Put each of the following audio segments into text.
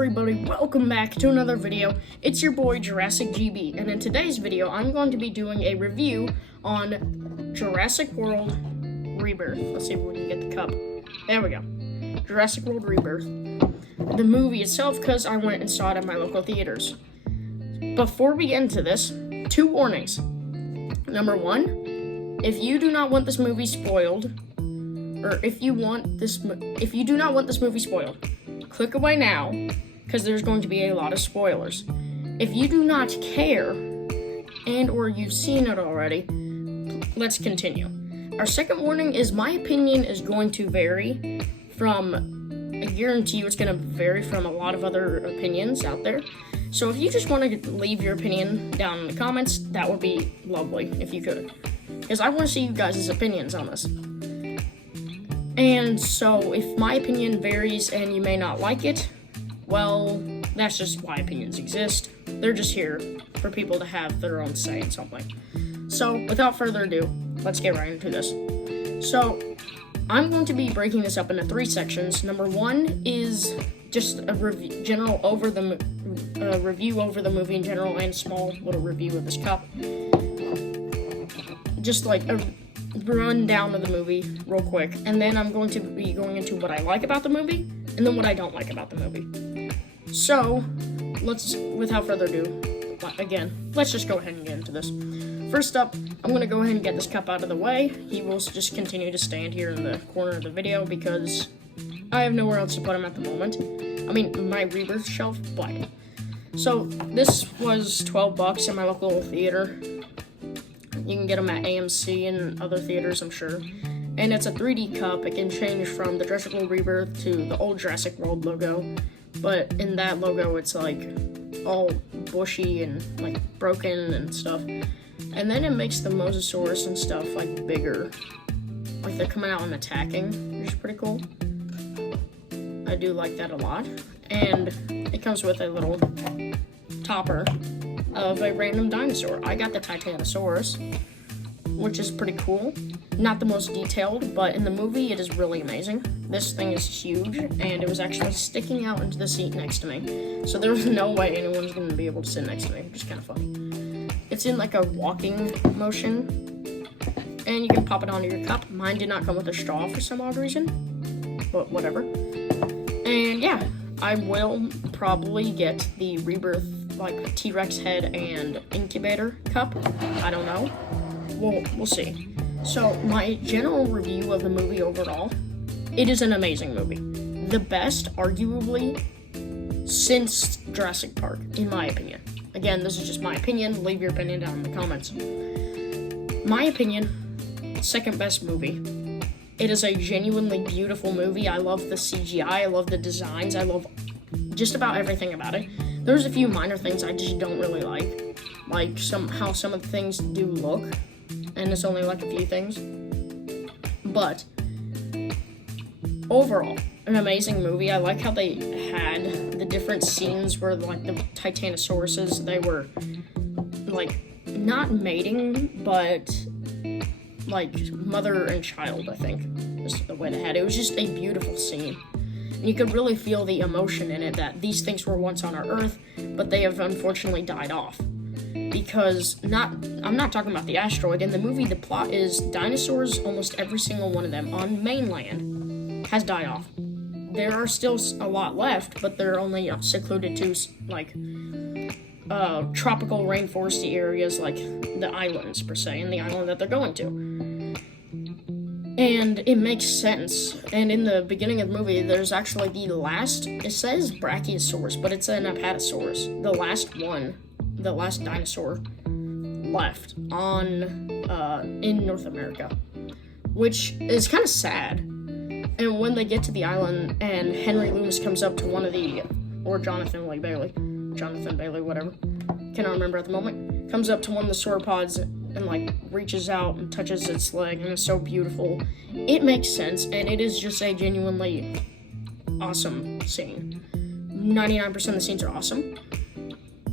everybody? Welcome back to another video. It's your boy Jurassic GB, and in today's video, I'm going to be doing a review on Jurassic World Rebirth. Let's see if we can get the cup. There we go. Jurassic World Rebirth. The movie itself, because I went and saw it at my local theaters. Before we get into this, 2 warnings. Number 1, if you do not want this movie spoiled, or if you do not want this movie spoiled, click away now, because there's going to be a lot of spoilers. If you do not care, and or you've seen it already, let's continue. Our second warning is my opinion is going to vary from, I guarantee you it's going to vary from a lot of other opinions out there. So if you just want to leave your opinion down in the comments, that would be lovely if you could. Because I want to see you guys' opinions on this. And so, if my opinion varies and you may not like it, well, that's just why opinions exist. They're just here for people to have their own say in something. So, without further ado, let's get right into this. So, I'm going to be breaking this up into 3 sections. Number 1 is just a review over the movie in general, and small little review of this cup. Just like a run down of the movie real quick, and then I'm going to be going into what I like about the movie and then what I don't like about the movie. So without further ado, let's just go ahead and get into this. First up, I'm going to go ahead and get this cup out of the way. He will just continue to stand here in the corner of the video because I have nowhere else to put him at the moment. I mean, my Rebirth shelf, but. So this was $12 at my local theater. You can get them at AMC and other theaters, I'm sure. And it's a 3D cup. It can change from the Jurassic World Rebirth to the old Jurassic World logo. But in that logo, it's like all bushy and like broken and stuff. And then it makes the Mosasaurus and stuff like bigger. Like they're coming out and attacking, which is pretty cool. I do like that a lot. And it comes with a little topper of a random dinosaur. I got the Titanosaurus, which is pretty cool. Not the most detailed, but in the movie it is really amazing. This thing is huge, and it was actually sticking out into the seat next to me. So there was no way anyone's going to be able to sit next to me, which is kind of funny. It's in like a walking motion, and you can pop it onto your cup. Mine did not come with a straw for some odd reason, but whatever. And yeah, I will probably get the Rebirth like T-Rex head and incubator cup. I don't know. We'll see. So my general review of the movie overall, it is an amazing movie. The best, arguably, since Jurassic Park, in my opinion. Again, this is just my opinion. Leave your opinion down in the comments. My opinion, second best movie. It is a genuinely beautiful movie. I love the CGI. I love the designs. I love just about everything about it. There's a few minor things I just don't really like how some of the things do look, and it's only like a few things. But overall, an amazing movie. I like how they had the different scenes where like the Titanosauruses, they were like not mating, but like mother and child, I think is the way they had it. It was just a beautiful scene. And you could really feel the emotion in it that these things were once on our Earth, but they have unfortunately died off. Because I'm not talking about the asteroid. In the movie, the plot is dinosaurs, almost every single one of them on mainland has died off. There are still a lot left, but they're only secluded to like tropical rainforesty areas like the islands per se, and the island that they're going to. And it makes sense. And in the beginning of the movie, there's actually the last, it says Brachiosaurus, but it's an Apatosaurus. The last dinosaur left in North America, which is kind of sad. And when they get to the island and Henry Loomis comes up to or Jonathan Bailey, whatever, cannot remember at the moment, comes up to one of the sauropods and like reaches out and touches its leg, and it's so beautiful. It makes sense, and it is just a genuinely awesome scene. 99% of the scenes are awesome.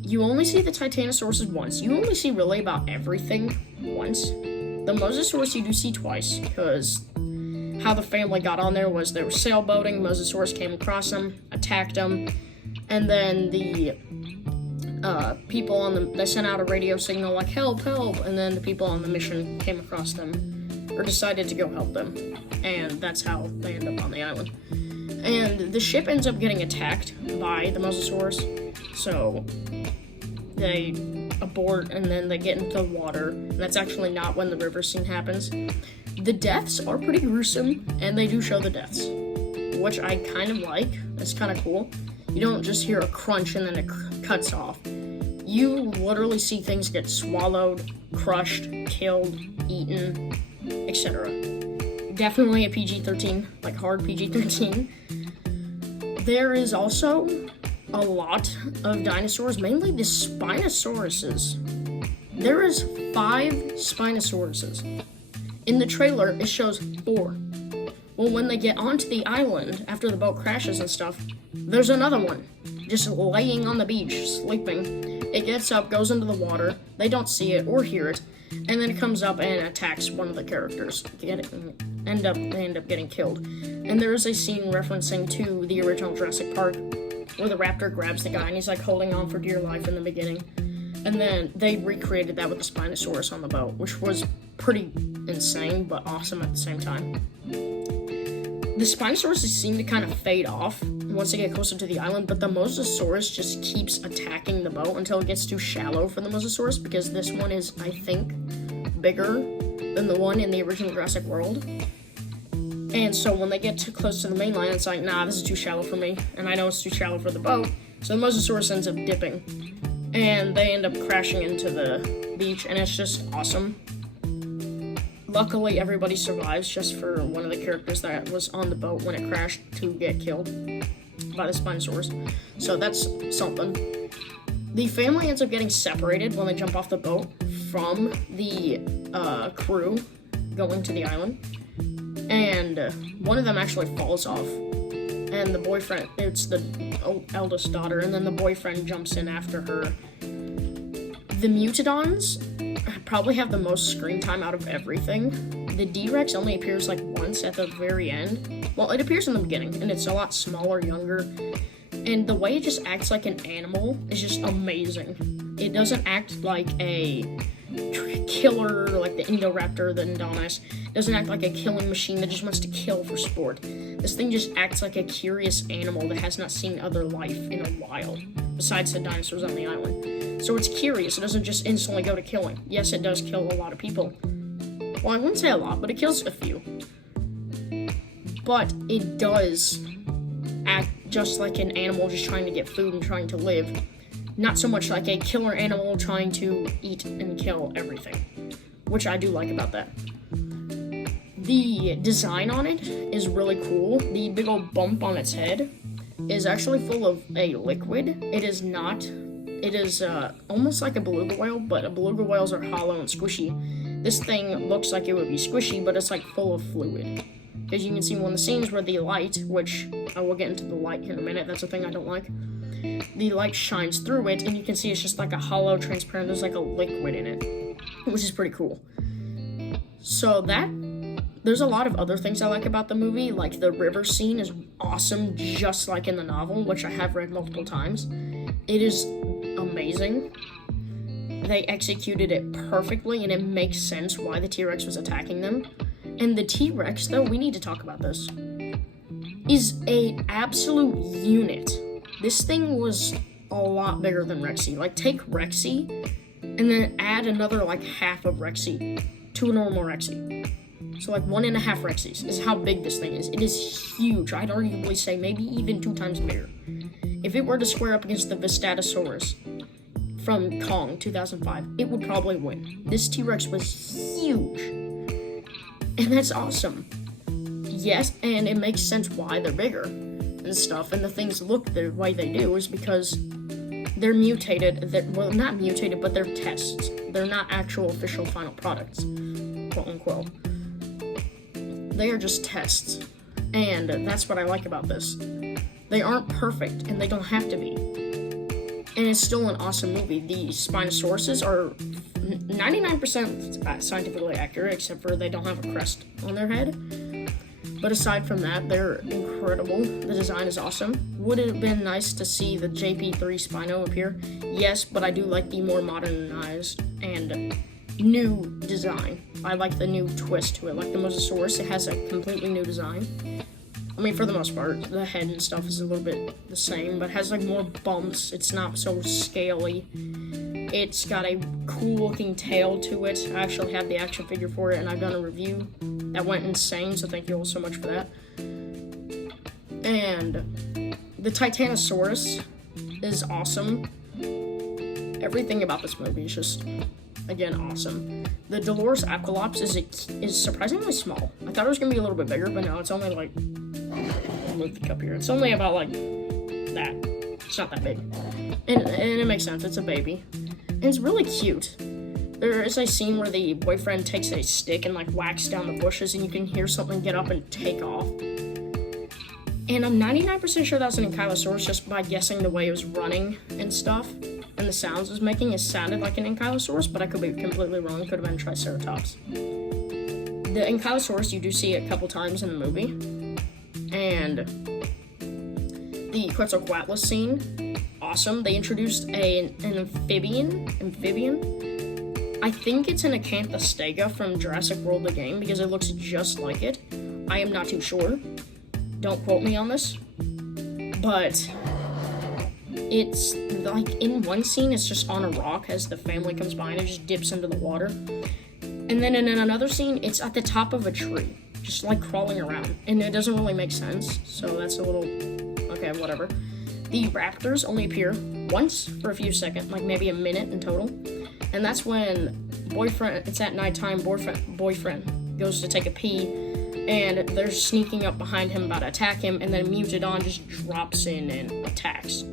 You only see the Titanosaurus once. You only see really about everything once. The Mosasaurus you do see twice, because how the family got on there was they were sailboating, Mosasaurus came across them, attacked them, And then the people on they sent out a radio signal like help, help, and then the people on the mission came across them or decided to go help them, and that's how they end up on the island. And the ship ends up getting attacked by the Mosasaurus, so they abort and then they get into the water. And that's actually not when the river scene happens. The deaths are pretty gruesome, and they do show the deaths, which I kind of like. It's kind of cool. You don't just hear a crunch and then it cuts off. You literally see things get swallowed, crushed, killed, eaten, etc. Definitely a PG-13, like hard PG-13. There is also a lot of dinosaurs, mainly the Spinosauruses. There is 5 Spinosauruses. In the trailer, it shows 4. Well, when they get onto the island, after the boat crashes and stuff, there's another one, just laying on the beach, sleeping. It gets up, goes into the water, they don't see it or hear it, and then it comes up and attacks one of the characters. They end up getting killed. And there is a scene referencing to the original Jurassic Park, where the raptor grabs the guy and he's like holding on for dear life in the beginning. And then they recreated that with the Spinosaurus on the boat, which was pretty insane, but awesome at the same time. The Spinosauruses seem to kind of fade off once they get closer to the island, but the Mosasaurus just keeps attacking the boat until it gets too shallow for the Mosasaurus, because this one is, I think, bigger than the one in the original Jurassic World. And so when they get too close to the mainland, it's like, nah, this is too shallow for me, and I know it's too shallow for the boat, so the Mosasaurus ends up dipping, and they end up crashing into the beach, and it's just awesome. Luckily, everybody survives, just for one of the characters that was on the boat when it crashed to get killed by the Spinosaurus. So that's something. The family ends up getting separated when they jump off the boat from the crew going to the island. And one of them actually falls off. And the boyfriend, it's the eldest daughter, and then the boyfriend jumps in after her. The Mutodons probably have the most screen time out of everything. The D-Rex only appears like once at the very end. Well, it appears in the beginning, and it's a lot smaller, younger. And the way it just acts like an animal is just amazing. It doesn't act like a killer, like the Indoraptor, the Indominus. It doesn't act like a killing machine that just wants to kill for sport. This thing just acts like a curious animal that has not seen other life in a while, besides the dinosaurs on the island. So it's curious, it doesn't just instantly go to killing. Yes, it does kill a lot of people. Well, I wouldn't say a lot, but it kills a few. But it does act just like an animal just trying to get food and trying to live. Not so much like a killer animal trying to eat and kill everything, which I do like about that. The design on it is really cool. The big old bump on its head is actually full of a liquid. It is not. It is almost like a beluga whale, but beluga whales are hollow and squishy. This thing looks like it would be squishy, but it's like full of fluid. Because you can see one of the scenes where the light, which I will get into the light here in a minute, that's a thing I don't like. The light shines through it, and you can see it's just like a hollow, transparent, there's like a liquid in it, which is pretty cool. So there's a lot of other things I like about the movie, like the river scene is awesome, just like in the novel, which I have read multiple times. It is amazing. They executed it perfectly, and it makes sense why the T-Rex was attacking them. And the T-Rex, though, we need to talk about this, is an absolute unit. This thing was a lot bigger than Rexy. Like, take Rexy, and then add another, like, half of Rexy to a normal Rexy. So, like, 1.5 Rexys is how big this thing is. It is huge. I'd arguably say maybe even 2 times bigger. If it were to square up against the Vistatosaurus from Kong 2005, it would probably win. This T-Rex was huge. And that's awesome. Yes, and it makes sense why they're bigger and stuff, and the things look the way they do is because they're mutated. Well, not mutated, but they're tests. They're not actual official final products, quote unquote. They are just tests, and that's what I like about this. They aren't perfect, and they don't have to be. And it's still an awesome movie. The Spinosauruses are 99% scientifically accurate, except for they don't have a crest on their head. But aside from that, they're incredible. The design is awesome. Would it have been nice to see the JP3 Spino appear? Yes, but I do like the more modernized and new design. I like the new twist to it. Like the Mosasaurus, it has a completely new design. I mean, for the most part, the head and stuff is a little bit the same, but it has like more bumps. It's not so scaly. It's got a cool looking tail to it. I actually have the action figure for it, and I've done a review that went insane, so thank you all so much for that. And the Titanosaurus is awesome. Everything about this movie is just, again, awesome. The Dolores Apocalypse is surprisingly small. I thought it was going to be a little bit bigger, but no, it's only like, I'll move the cup here. It's only about like that. It's not that big. And it makes sense, it's a baby. And it's really cute. There is a scene where the boyfriend takes a stick and like whacks down the bushes, and you can hear something get up and take off. And I'm 99% sure that was an Ankylosaurus just by guessing the way it was running and stuff. And the sounds it was making, it sounded like an Ankylosaurus, but I could be completely wrong. It could have been Triceratops. The Ankylosaurus, you do see it a couple times in the movie. And the Quetzalcoatlus scene, awesome. They introduced an amphibian. I think it's an Acanthostega from Jurassic World the game because it looks just like it. I am not too sure. Don't quote me on this. But it's like in one scene, it's just on a rock as the family comes by and it just dips into the water. And then in another scene, it's at the top of a tree, just like crawling around. And it doesn't really make sense. So that's a little, okay, whatever. The raptors only appear once for a few seconds, like maybe a minute in total. And that's when it's at nighttime, boyfriend goes to take a pee, and they're sneaking up behind him about to attack him, and then Mutodon just drops in and attacks,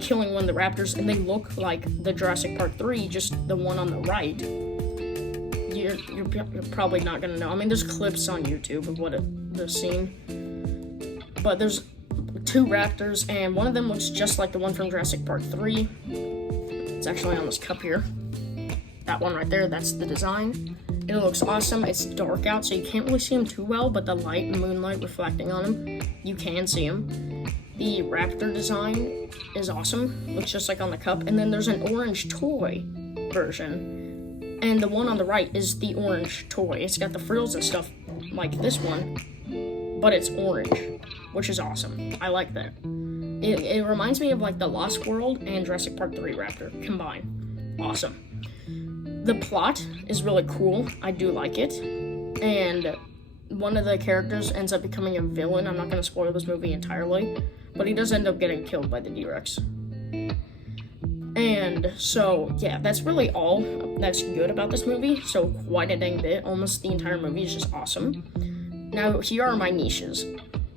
killing one of the raptors, and they look like the Jurassic Park 3, just the one on the right. You're probably not gonna know. I mean, there's clips on YouTube of the scene, but there's 2 raptors, and one of them looks just like the one from Jurassic Park 3. It's actually on this cup here. That one right there, that's the design. It looks awesome. It's dark out, so you can't really see them too well, but the light and moonlight reflecting on them, you can see them. The raptor design is awesome. Looks just like on the cup. And then there's an orange toy version. And the one on the right is the orange toy. It's got the frills and stuff like this one, but it's orange, which is awesome. I like that. It reminds me of like the Lost World and Jurassic Park 3 Raptor combined. Awesome. The plot is really cool. I do like it. And one of the characters ends up becoming a villain. I'm not going to spoil this movie entirely, but he does end up getting killed by the T-Rex. And so, yeah, that's really all that's good about this movie. So quite a dang bit. Almost the entire movie is just awesome. Now, here are my niches.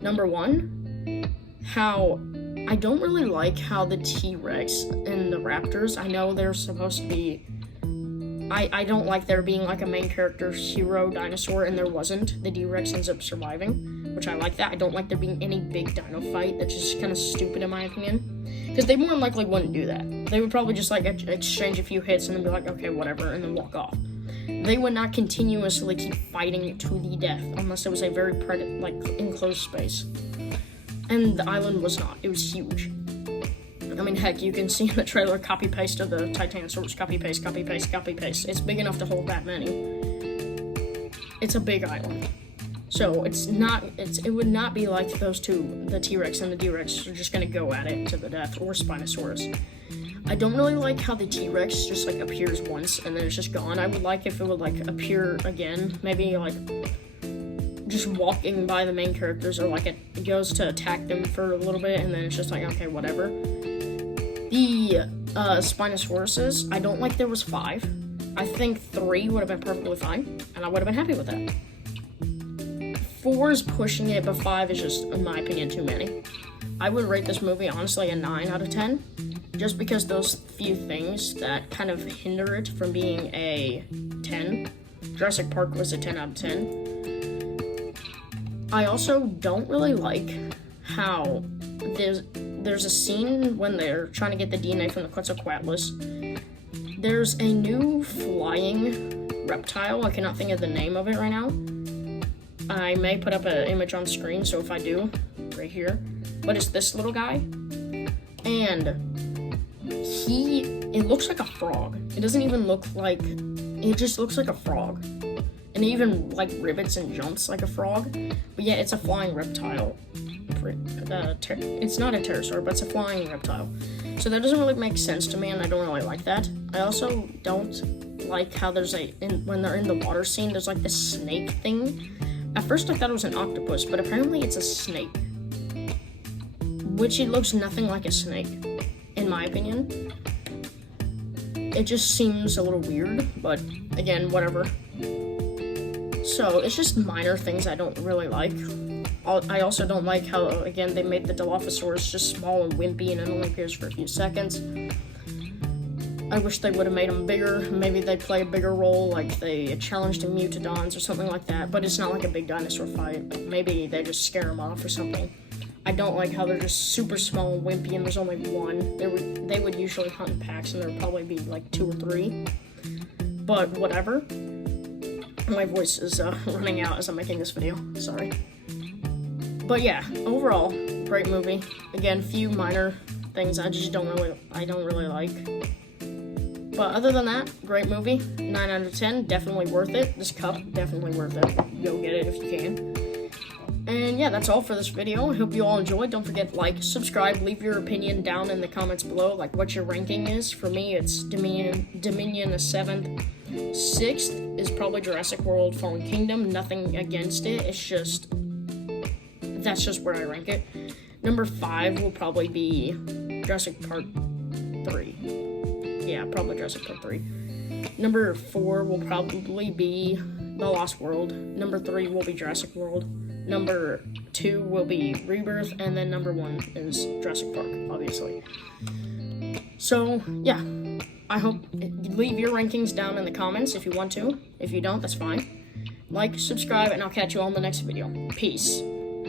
Number 1, how I don't really like how the T-Rex and the raptors, I know they're supposed to be, I don't like there being like a main character hero dinosaur, and there wasn't. The T-Rex ends up surviving, which I like that. I don't like there being any big dino fight. That's just kind of stupid in my opinion, because they more than likely wouldn't do that. They would probably just like exchange a few hits and then be like, okay, whatever, and then walk off. They would not continuously keep fighting to the death unless it was a very enclosed space. And the island was not. It was huge. I mean, heck, you can see in the trailer copy-paste of the Titanosaurus. Copy-paste, copy-paste, copy-paste. It's big enough to hold that many. It's a big island. So it would not be like those two, the T-Rex and the D-Rex, are just going to go at it to the death, or Spinosaurus. I don't really like how the T-Rex just like appears once and then it's just gone. I would like if it would like appear again, maybe like just walking by the main characters, or like it goes to attack them for a little bit and then it's just like, okay, whatever. The Spinosauruses, I don't like there was 5. I think 3 would have been perfectly fine, and I would have been happy with that. 4 is pushing it, but 5 is just, in my opinion, too many. I would rate this movie, honestly, a 9 out of 10, just because those few things that kind of hinder it from being a 10. Jurassic Park was a 10 out of 10. I also don't really like how there's a scene when they're trying to get the DNA from the Quetzalcoatlus. There's a new flying reptile. I cannot think of the name of it right now. I may put up an image on screen, so if I do, right here. But it's this little guy, and it looks like a frog. It doesn't even look like, it just looks like a frog. And it even like rivets and jumps like a frog. But yeah, it's a flying reptile. It's not a pterosaur, but it's a flying reptile. So that doesn't really make sense to me, and I don't really like that. I also don't like how there's when they're in the water scene, there's like this snake thing. At first I thought it was an octopus, but apparently it's a snake. Which it looks nothing like a snake, in my opinion. It just seems a little weird, but again, whatever. So, it's just minor things I don't really like. I also don't like how, again, they made the Dilophosaurus just small and wimpy and it only appears for a few seconds. I wish they would have made them bigger. Maybe they play a bigger role, like they challenged the Mutodons or something like that, but it's not like a big dinosaur fight. Maybe they just scare them off or something. I don't like how they're just super small and wimpy and there's only one. They would usually hunt in packs and there would probably be like 2 or 3. But whatever. My voice is running out as I'm making this video. Sorry. But yeah, overall, great movie. Again, few minor things I don't really like. But other than that, great movie. 9 out of 10, definitely worth it. This cup, definitely worth it. Go get it if you can. And yeah, that's all for this video. I hope you all enjoyed. Don't forget to like, subscribe, leave your opinion down in the comments below, like what your ranking is. For me, it's Dominion is 7th. 6th is probably Jurassic World Fallen Kingdom. Nothing against it. It's just, that's just where I rank it. Number 5 will probably be Jurassic Part 3. Yeah, probably Jurassic Part 3. Number 4 will probably be The Lost World. Number 3 will be Jurassic World. Number 2 will be Rebirth, and then number 1 is Jurassic Park, obviously. So, yeah. I hope, leave your rankings down in the comments if you want to. If you don't, that's fine. Like, subscribe, and I'll catch you all in the next video. Peace.